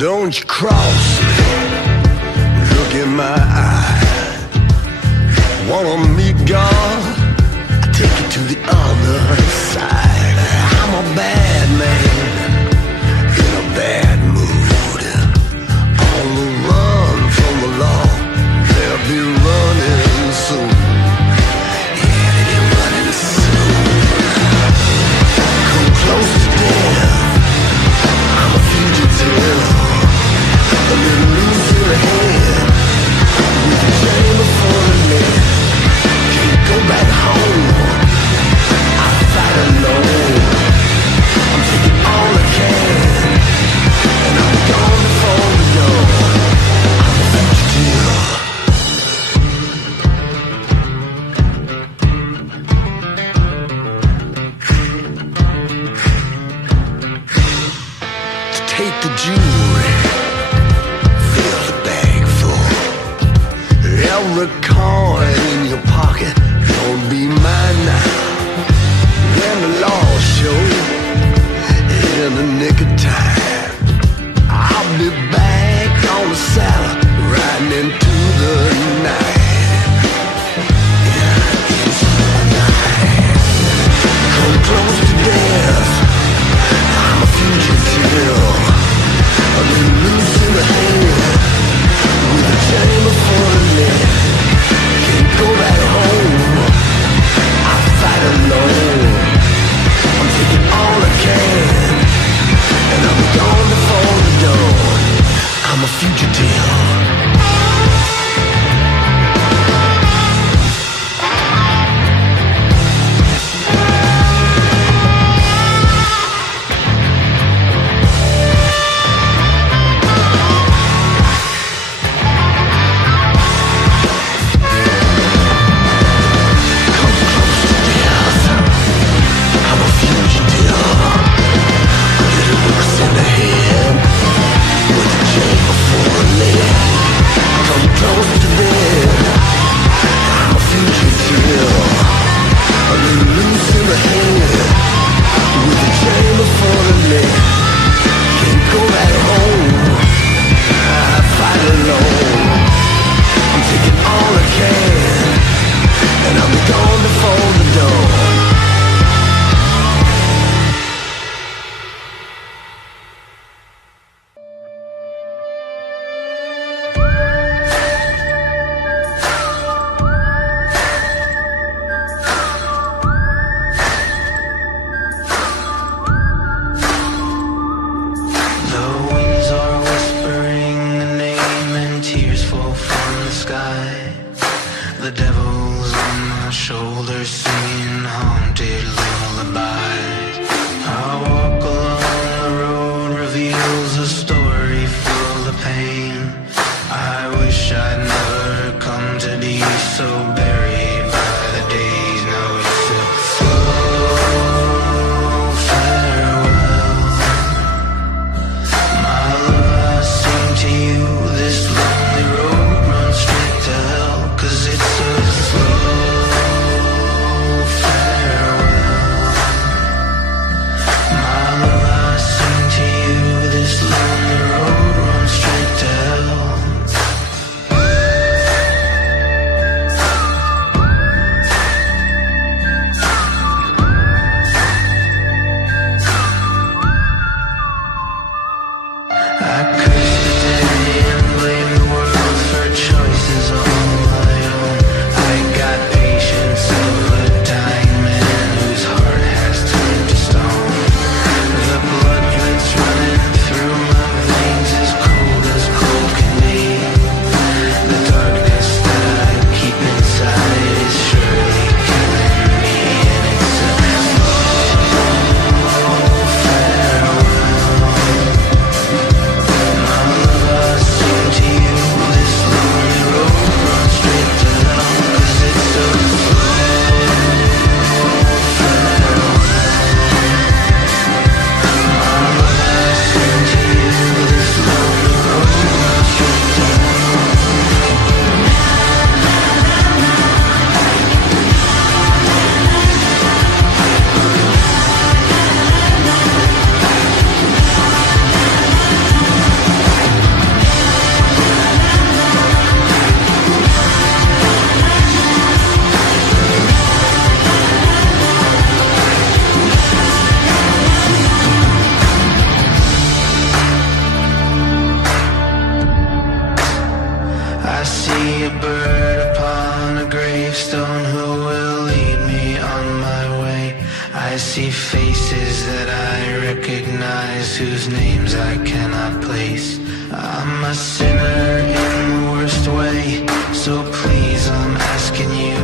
Don't you cross me, look in my eye. Wanna meet God? I'll take you to the other side. I'm a bad man in a bad mood. On the run from the law, they'll be running soon. Yeah, they'll be running soon. Come close to death, I'm a fugitive. A little loose in the head, with a chain before the neck. Can't go back home, I fight alone. I'm taking all I can, and I'm gone before the dawn. I'm a fugitive. To take the jewelry, fill the bag full. Every coin in your pocket don't be mine now. When the laws show in the nick of time, I'll be back on the saddle, riding into the night. Yeah, into the night. Come close to death, I'm a fugitive. A little loose in the head, with a chain before the neck. Can't go back home, I fight alone. I'm taking all I can, and I'm gone before the dawn. I'm a fugitive. eyes whose names I cannot place. I'm a sinner in the worst way, so please I'm asking you